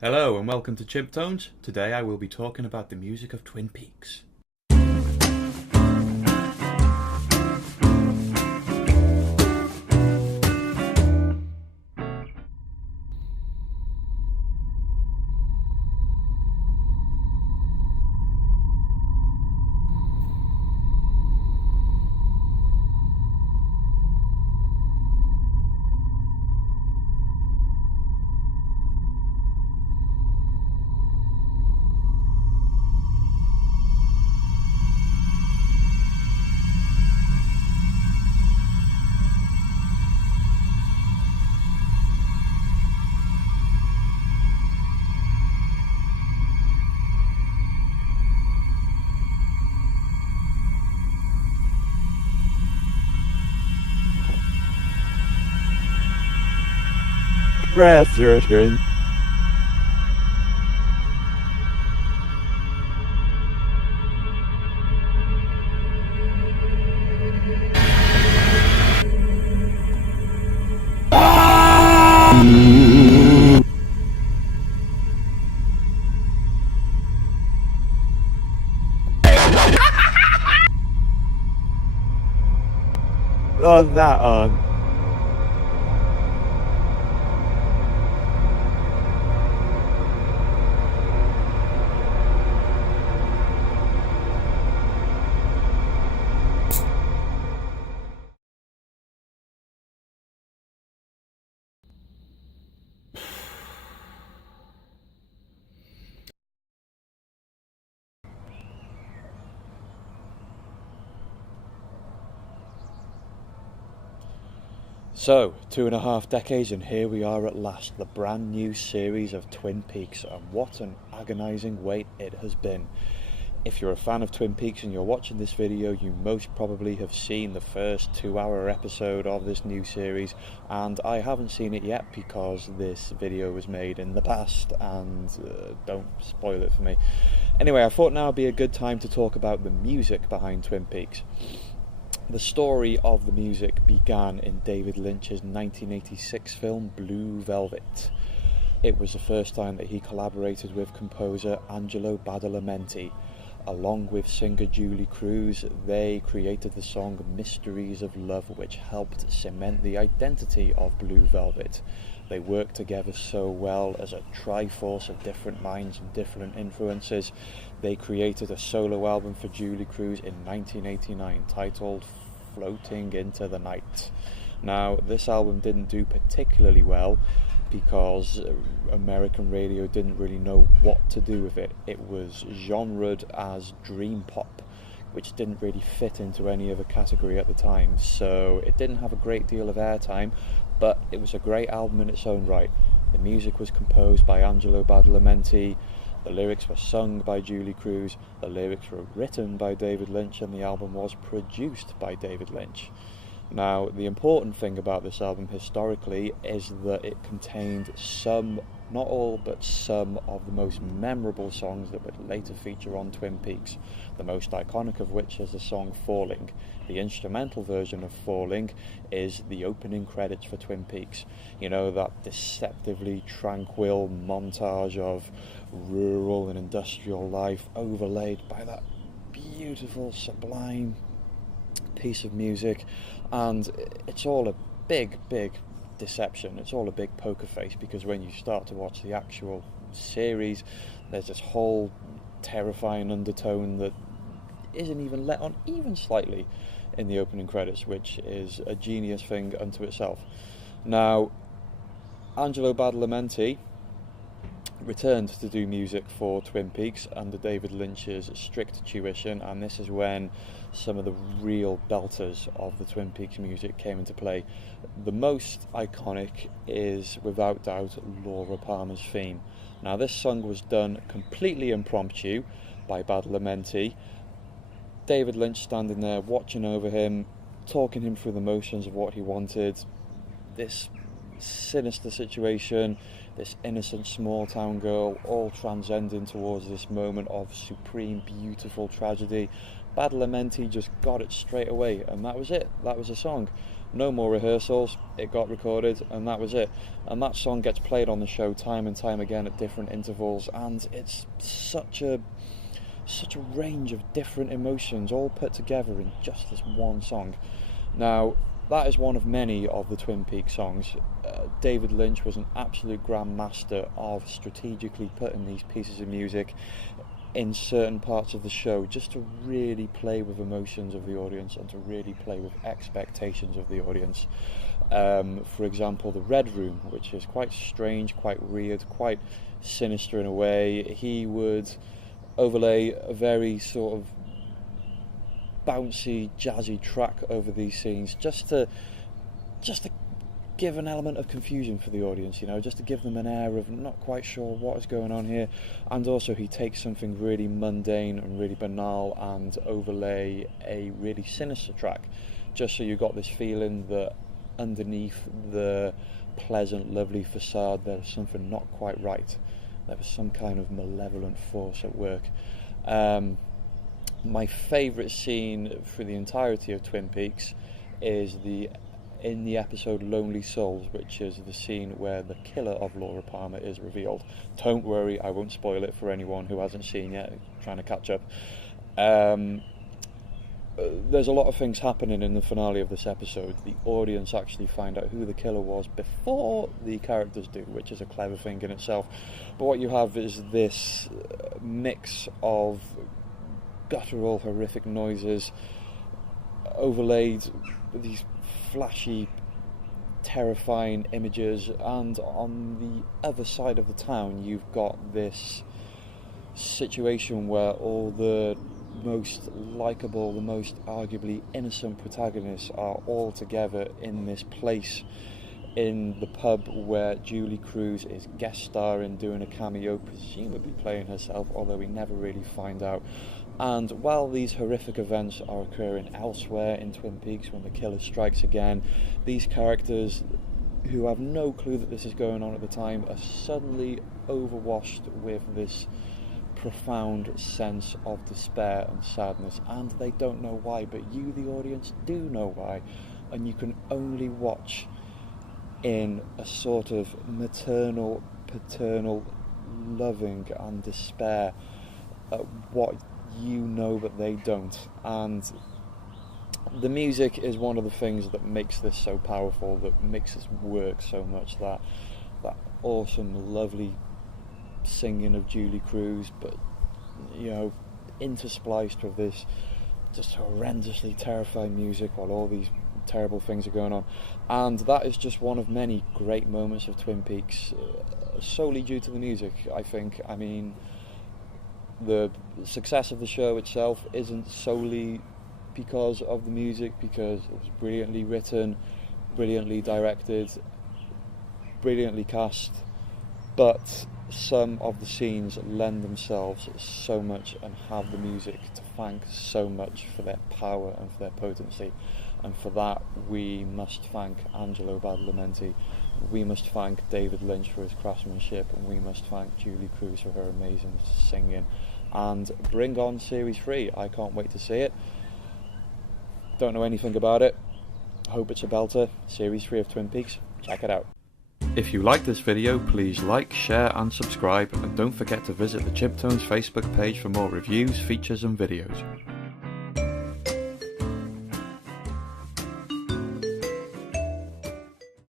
Hello and welcome to Chimp Tones. Today I will be talking about the music of Twin Peaks. Brethren, on that on. So, 2.5 decades and here we are at last, the brand new series of Twin Peaks, and what an agonising wait it has been. If you're a fan of Twin Peaks and you're watching this video, you most probably have seen the first 2-hour episode of this new series, and I haven't seen it yet because this video was made in the past, and don't spoil it for me. Anyway, I thought now would be a good time to talk about the music behind Twin Peaks. The story of the music began in David Lynch's 1986 film Blue Velvet. It was the first time that he collaborated with composer Angelo Badalamenti. Along with singer Julie Cruz, they created the song Mysteries of Love, which helped cement the identity of Blue Velvet. They worked together so well as a triforce of different minds and different influences. They created a solo album for Julie Cruz in 1989 titled Floating into the Night. Now, this album didn't do particularly well because American radio didn't really know what to do with it. It was genred as dream pop, which didn't really fit into any other category at the time, so it didn't have a great deal of airtime, but it was a great album in its own right. The music was composed by Angelo Badalamenti, the lyrics were sung by Julie Cruz, the lyrics were written by David Lynch, and the album was produced by David Lynch. Now, the important thing about this album historically is that it contained some, not all, but some of the most memorable songs that would later feature on Twin Peaks, the most iconic of which is the song Falling. The instrumental version of Falling is the opening credits for Twin Peaks. You know, that deceptively tranquil montage of rural and industrial life overlaid by that beautiful, sublime piece of music, and it's all a big deception. It's all a big poker face, because when you start to watch the actual series, there's this whole terrifying undertone that isn't even let on even slightly in the opening credits, which is a genius thing unto itself. Now, Angelo Badalamenti returned to do music for Twin Peaks under David Lynch's strict tuition, and this is when some of the real belters of the Twin Peaks music came into play. The most iconic is, without doubt, Laura Palmer's theme. Now, this song was done completely impromptu by Badalamenti. David Lynch standing there watching over him, talking him through the motions of what he wanted. This sinister situation, this innocent small town girl, all transcending towards this moment of supreme beautiful tragedy. Badalamenti just got it straight away, and that was it. That was a song. no more rehearsals. It got recorded, and that was it. And that song gets played on the show time and time again at different intervals, and it's such a range of different emotions all put together in just this one song. Now, that is one of many of the Twin Peaks songs. David Lynch was an absolute grandmaster of strategically putting these pieces of music in certain parts of the show just to really play with emotions of the audience and to really play with expectations of the audience. For example, the Red Room, which is quite strange, quite weird, quite sinister in a way. He would overlay a very sort of bouncy, jazzy track over these scenes just to give an element of confusion for the audience, just to give them an air of not quite sure what is going on here. And also he takes something really mundane and really banal and overlay a really sinister track, just so you got this feeling that underneath the pleasant, lovely facade there was something not quite right. There was some kind of malevolent force at work. My favourite scene for the entirety of Twin Peaks is in the episode Lonely Souls, which is the scene where the killer of Laura Palmer is revealed. Don't worry, I won't spoil it for anyone who hasn't seen yet, trying to catch up. There's a lot of things happening in the finale of this episode. The audience actually find out who the killer was before the characters do, which is a clever thing in itself. But what you have is this mix of guttural, horrific noises overlaid with these flashy, terrifying images, and on the other side of the town you've got this situation where all the most likeable, the most arguably innocent protagonists are all together in this place in the pub where Julie Cruz is guest starring, doing a cameo, presumably playing herself, although we never really find out. And while these horrific events are occurring elsewhere in Twin Peaks when the killer strikes again, these characters who have no clue that this is going on at the time are suddenly overwashed with this profound sense of despair and sadness, and they don't know why, but you, the audience, do know why, and you can only watch in a sort of maternal, paternal loving and despair at what you know but they don't. And the music is one of the things that makes this so powerful, that makes this work so much. That awesome, lovely singing of Julie Cruz, but interspliced with this just horrendously terrifying music while all these terrible things are going on. And that is just one of many great moments of Twin Peaks, solely due to the music, I think. I mean, the success of the show itself isn't solely because of the music, because it was brilliantly written, brilliantly directed, brilliantly cast, but some of the scenes lend themselves so much and have the music to thank so much for their power and for their potency. And for that we must thank Angelo Badalamenti, we must thank David Lynch for his craftsmanship, and we must thank Julie Cruz for her amazing singing. And bring on Series 3, I can't wait to see it. Don't know anything about it, hope it's a belter. Series 3 of Twin Peaks, check it out. If you like this video, please like, share and subscribe, and don't forget to visit the Chimp Facebook page for more reviews, features and videos.